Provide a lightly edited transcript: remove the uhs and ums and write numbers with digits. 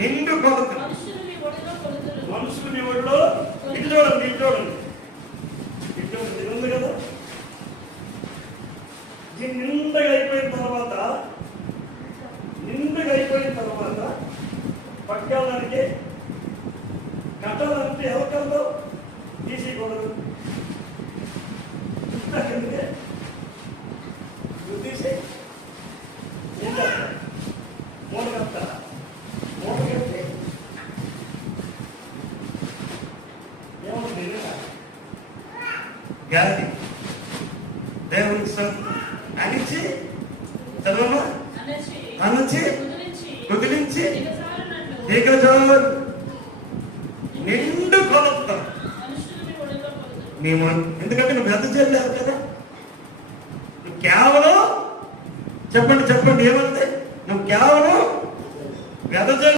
నిండు కొలత. మనుషులు మీ ఒడిలో ఇటు చూడండి, ఇటు చూడండి, ఇటు చూడండి, ఇది ఉంది కదా. ఇది నిండుగా అయిపోయిన తర్వాత పట్టుకెళ్ళడానికి కట్టాలంటే ఎవరికెళ్తావు తీసేయకూడదు. ఎందుకే తీసి ఏం చేస్తా మూట కట్టా, మూట కట్టి ఏమవుతుంది గాలి దేవునికి అనిచ్చి చదవమా అనొచ్చి కుదిలించి దిగజారు నిండు కొలుపుతాం. ఎందుకంటే నువ్వు వెద చేయలేవు కదా. నువ్వు కేవలం చెప్పండి ఏమంటే నువ్వు కేవలం వెద